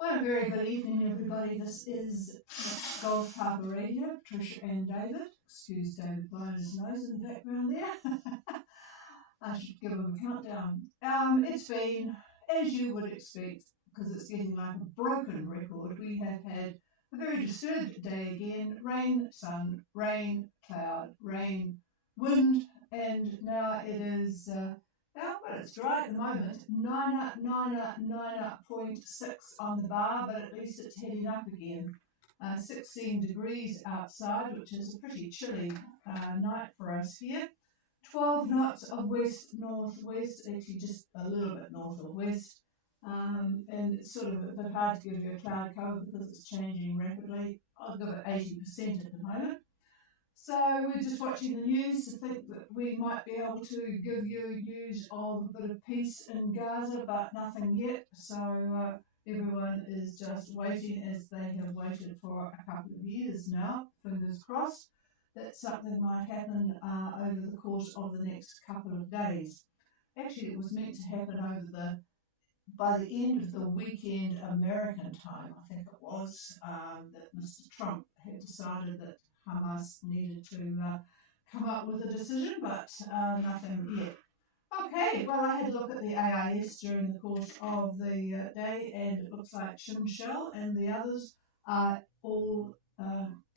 Well, a very good evening, everybody. This is Gulf Harbour Radio, Tricia and David. Excuse David blowing his nose in the background there. I should give him a countdown. It's been, as you would expect, because it's getting like a broken record, we have had a very disturbed day again. Rain, sun, rain, cloud, rain, wind, and now it is... well, it's dry at the moment, 9.6 on the bar, but at least it's heading up again. 16 degrees outside, which is a pretty chilly night for us here. 12 knots of west-northwest, actually just a little bit north of west. And it's sort of a bit hard to give you a cloud cover because it's changing rapidly. I'll give it 80% at the moment. So we're just watching the news to think that we might be able to give you news of a bit of peace in Gaza, but nothing yet. So everyone is just waiting, as they have waited for a couple of years now, fingers crossed, that something might happen over the course of the next couple of days. Actually, it was meant to happen by the end of the weekend American time, I think it was, that Mr. Trump had decided that Hamas needed to come up with a decision, but nothing yet. Okay, well, I had a look at the AIS during the course of the day, and it looks like Shimshell and the others are all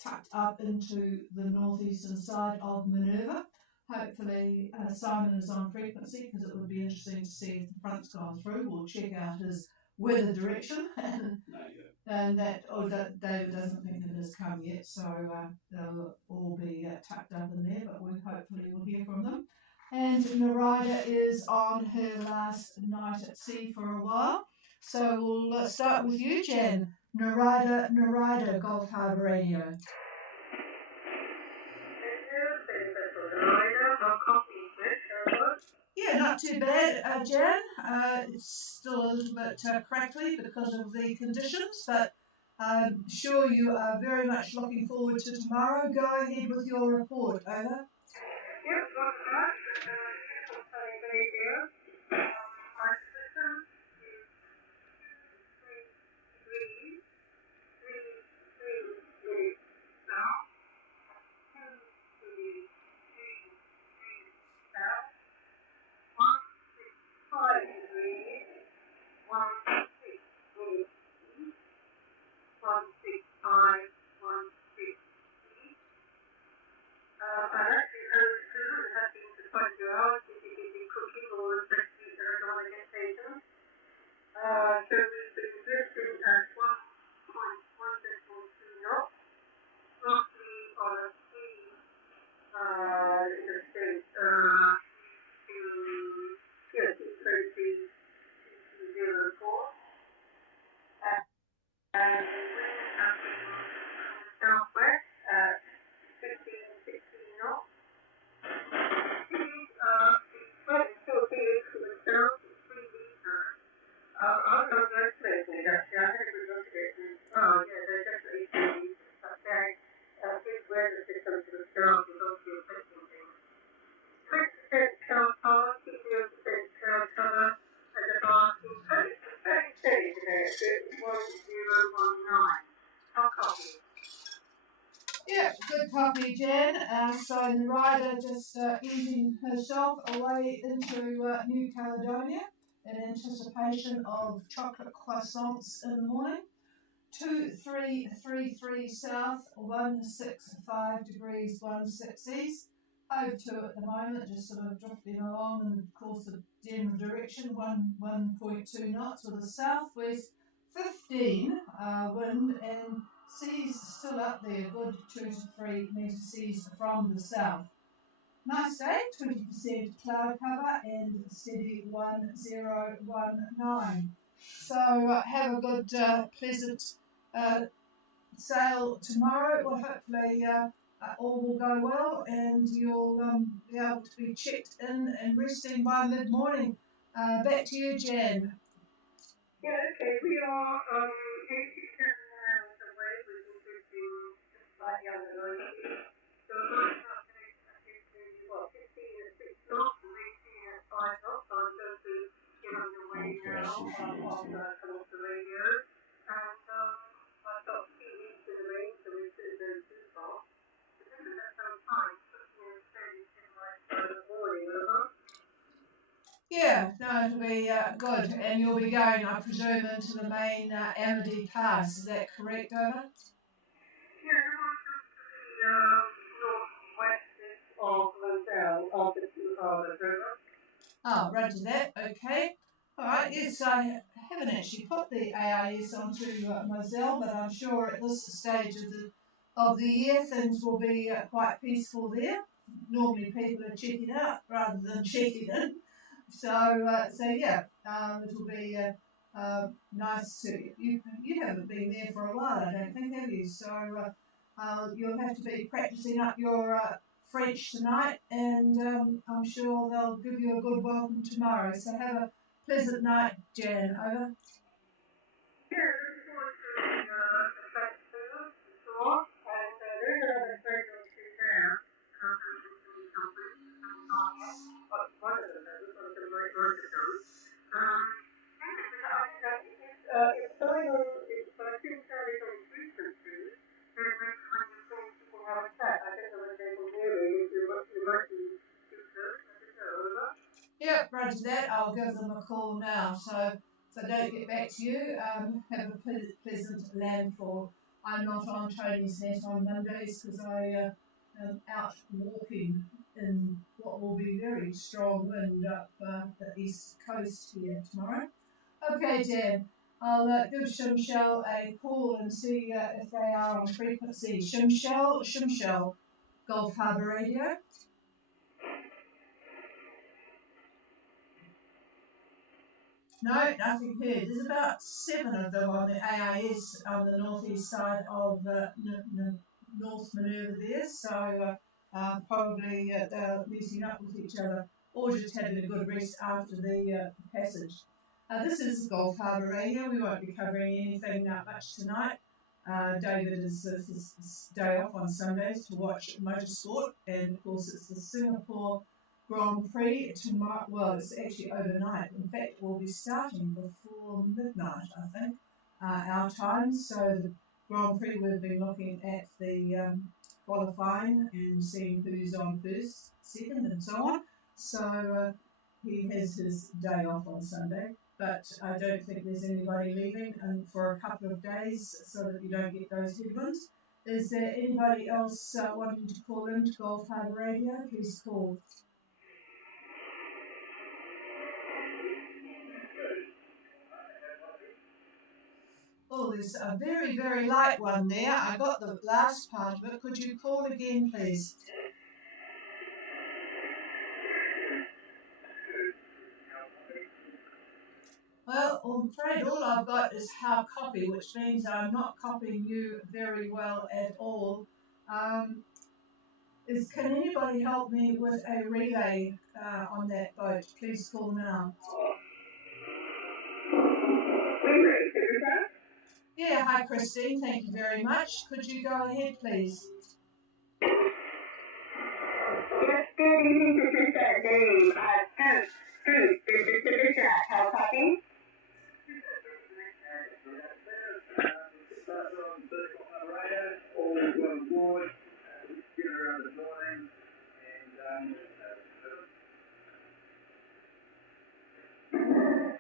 tucked up into the northeastern side of Minerva. Hopefully, Simon is on frequency because it would be interesting to see if the front's gone through. We'll check out his weather direction, and that David doesn't think it has come yet, so they'll all be tucked up in there, but hopefully we'll hear from them. And Narida is on her last night at sea for a while, so we'll start with you, Jen. Narida, Gulf Harbour Radio. Yeah, not too bad, Jan. It's still a little bit crackly because of the conditions, but I'm sure you are very much looking forward to tomorrow. Go ahead with your report, over. Yes, not much. Very good. Our system is 3 degrees south, 2 degrees south, 165 degrees, 160 degrees east, 165, 160. I actually have been to 20 hours if you can be cooking or recipes that are going to get taken. So we've been drifting at 1.172 knots, roughly on a speed, interstate, to 230 and the wind has been southwest at 15, 16 knots. It's still big for the south, it's 3 meters. I was estimating actually, I had a good look at it, and they're definitely 3 meters. But big weather system to the south is obviously affecting things. 20% cloud power, 50% cloud cover, and the bar is very steady today. It's 1019. How copy? Yeah, good copy, Jen. So Narida just easing herself away into New Caledonia in anticipation of chocolate croissants in the morning. 2333 south, 165 degrees 16 east. Over 2 at the moment, just sort of drifting along in the course of general direction, 1.2 knots with a southwest 15 wind, and seas still up there, good 2 to 3 metre seas from the south. Nice day, 20% cloud cover and steady 1019. So have a good, pleasant sail tomorrow. Well, hopefully all will go well and you'll be able to be checked in and resting by mid-morning. Back to you, Jan. Yeah, okay, we are 87 miles away. We've been drifting just slightly under 90. So lining up the next 15 at 6 knots and 18 at 5 knots. So I'm going to get underway now. I'll come off the radio. Yeah, no, it'll be good. And you'll be going, I presume, into the main Amity Pass. Is that correct, Over? Yeah, the northwest of the town of the river. Oh, roger that. Okay. All right. Yes, I haven't actually put the AIS onto Moselle, but I'm sure at this stage of the year things will be quite peaceful there. Normally people are checking out rather than checking in. So yeah, it'll be nice to you haven't been there for a while, I don't think, have you? So you'll have to be practicing up your French tonight, and I'm sure they'll give you a good welcome tomorrow. So have a pleasant night, Jan. Over. Yeah, looking forward to the fresh food, the tour, and there's another friend or two there. Something, not yet, but one of them that was on the right road to go. It's going on, it's I think starting on recent food, and when you say people have a chat, I don't know whether they will hear me, if you might be too close, I don't know, over. Yep, roger that. I'll give them a call now. So if I don't get back to you, have a pleasant landfall. I'm not on Tony's Net on Mondays because I am out walking in what will be very strong wind up the east coast here tomorrow. Okay, Dan. I'll give Shimshell a call and see if they are on frequency. Shimshell, Gulf Harbour Radio. No, nothing here. There's about 7 of them on the AIS on the northeast side of North Minerva there, so probably they're meeting up with each other or just having a good rest after the passage. This is Gulf Harbour Radio. We won't be covering anything much tonight. David is his day off on Sundays to watch motorsport, and of course it's the Singapore Grand Prix tomorrow. Well, it's actually overnight. In fact, we'll be starting before midnight, I think, our time. So the Grand Prix, we've been looking at the qualifying and seeing who's on first, second, and so on. So he has his day off on Sunday, but I don't think there's anybody leaving for a couple of days so that you don't get those headwinds. Is there anybody else wanting to call in to Gulf Harbour Radio? Please call. Oh, there's a very, very light one there. I got the last part of it. Could you call again, please? Well, I'm afraid all I've got is how copy, which means I'm not copying you very well at all. Can anybody help me with a relay on that boat? Please call now. Relay, Teresa? Yeah, hi Christine, thank you very much. Could you go ahead, please? Yes, good evening, Teresa. Name, food, Teresa, how copy?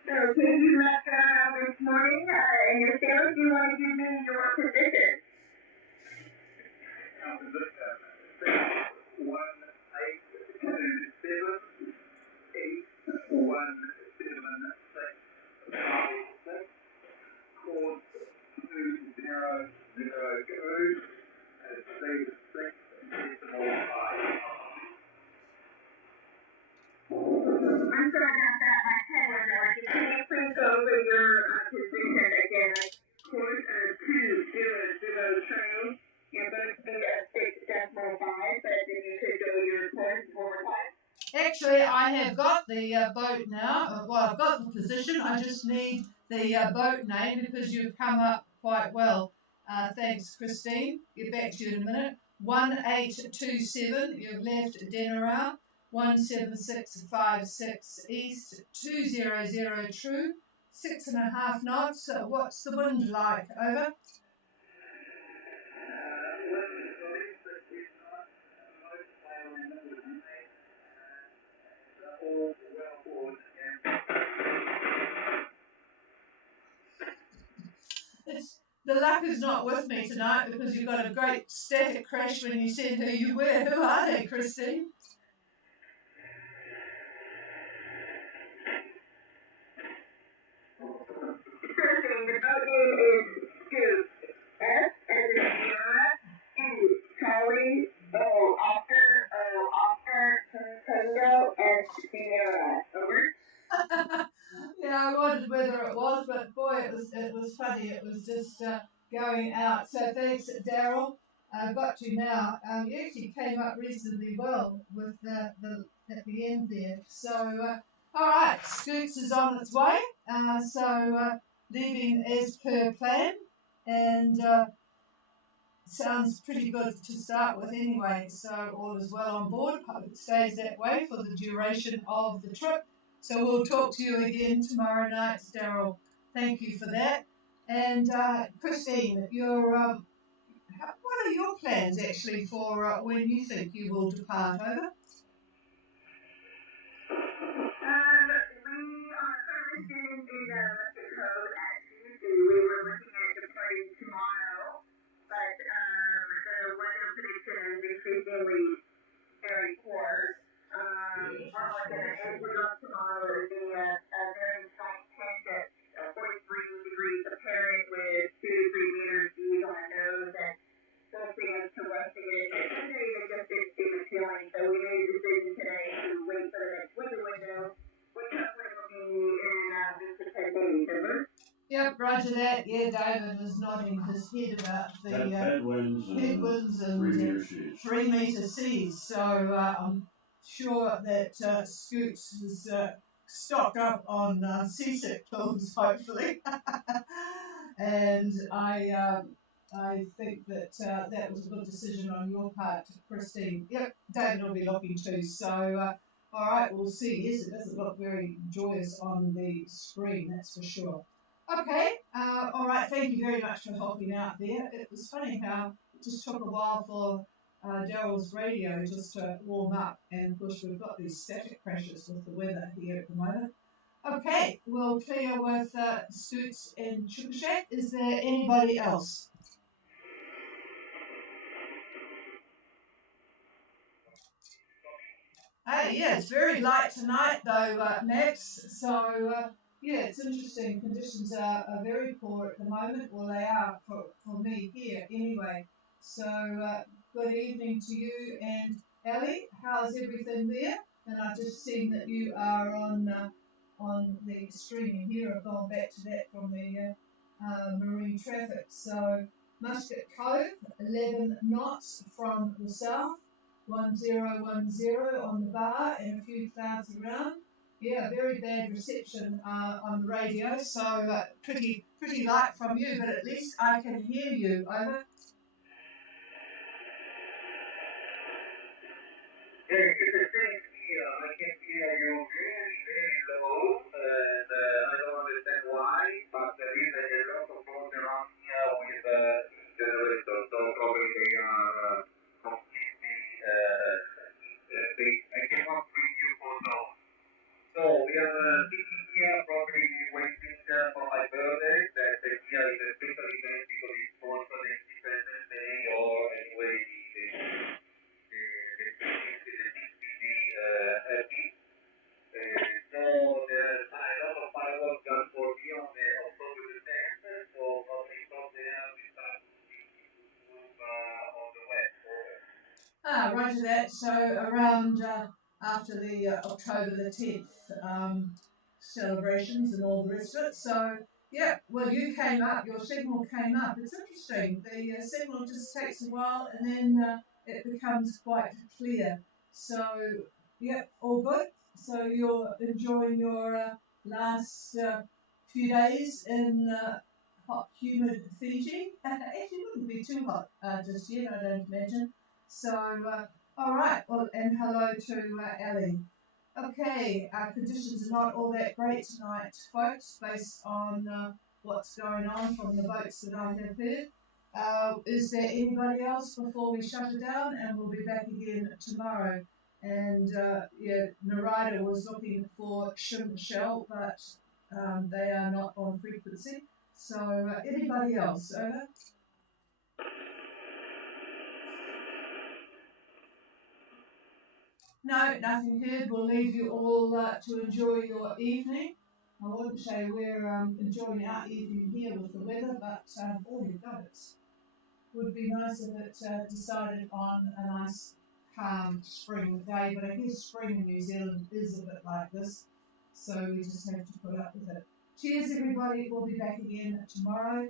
So, you left this morning, and your sales, you want to give me your position? I'm sorry about that. My head wasn't working. Can you please go over your position again? Course 200 You're going to be a 6.5, but then you could go your course 4 times. Actually, I have got the boat now. Well, I've got the position. I just need the boat name because you've come up quite well. Thanks, Christine. Get back to you in a minute. 1827, you've left Denera. 17656 east, 200 true, 6.5 knots. What's the wind like? Over. the luck is not with me tonight because you got a great static crash when you said who you were. Who are they, Christine? Interesting. The boat name is Scoop. S as in Sierra, and Charlie, Oscar, Tango, and Sierra. Over. Yeah, I wondered whether it was, but boy, it was funny. It was just going out. So thanks, Daryl. I've got you now. You actually came up reasonably well with the at the end there. So all right, Scoots is on its way. Leaving as per plan, and sounds pretty good to start with anyway. So all is well on board. Hope it stays that way for the duration of the trip. So we'll talk to you again tomorrow night, Daryl. Thank you for that. And Christine, what are your plans actually for when you think you will depart? Over. We are currently sitting in Mexico at Tuesday. We were looking at departing tomorrow, but the weather prediction is seemingly very poor. We're looking at Edward up tomorrow. It would be a very tight tent at 43 degrees apparent with 2 to 3 meters deep on the nose and something as to rusting it. Today it just didn't seem appealing, so we made a decision today to wait for the next winter window, which hopefully will be in week to 10 days. Over. Yep, roger that. Yeah, David was nodding his head about the headwinds and 3 metre seas. So I'm sure that Scoots is stocked up on seasick pills, hopefully. And I think that that was a good decision on your part, Christine. Yep, David will be looking too. So, all right, we'll see. Yes, it doesn't look very joyous on the screen, that's for sure. Okay, all right, thank you very much for helping out there. It was funny how it just took a while for Daryl's radio just to warm up, and of course we've got these static crashes with the weather here at the moment. Okay, we'll clear with Scoots and Sugar Shack. Is there anybody else? Hey, yeah, it's very light tonight though, Max. So, yeah, it's interesting. Conditions are very poor at the moment. Well, they are for me here anyway. So, good evening to you and Ellie. How's everything there? And I've just seen that you are on the streaming here. I've gone back to that from the marine traffic. So, Muscat Cove, 11 knots from the south. 1010 on the bar and a few clouds around. Yeah, very bad reception on the radio, so pretty light from you, but at least I can hear you. Over. It's the same here. I can hear you very, very low, and I don't understand why, but there is a lot of problems around here with generators, so probably they are completely, I cannot read you for now. So we are sitting here probably waiting for my birthday, that here is a special event because it's also the Independence Day or anyway happy. So there's a lot of fireworks just for me on the October the 10th, so probably from there we start to move on the west. Roger that. So around after the October the 10th celebrations and all the rest of it. So yeah, well you came up, your signal came up. It's interesting. The signal just takes a while and then it becomes quite clear. So yeah, all good. So you're enjoying your last few days in hot, humid Fiji. Actually, it wouldn't be too hot just yet, I don't imagine. So, all right. Well, and hello to Ellie. Okay, our conditions are not all that great tonight, folks, based on what's going on from the boats that I have heard. Is there anybody else before we shut it down? And we'll be back again tomorrow. And yeah, Narida was looking for Shim Shell, but they are not on frequency. So, anybody else? Over? No, nothing heard. We'll leave you all to enjoy your evening. I wouldn't say we're enjoying our evening here with the weather, but all you've got it. Would be nice if it decided on a nice calm spring day, but I guess spring in New Zealand is a bit like this, so we just have to put up with it. Cheers, everybody. We'll be back again tomorrow.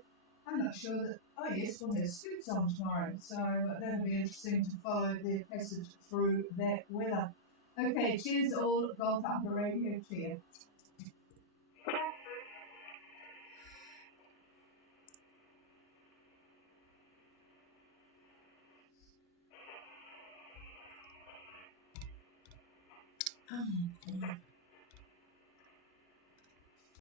I'm not sure that, oh yes, we'll have Scoots on tomorrow, so that'll be interesting to follow their passage through that weather. Okay, cheers all. Golf Harbour Radio. Cheers. Oh,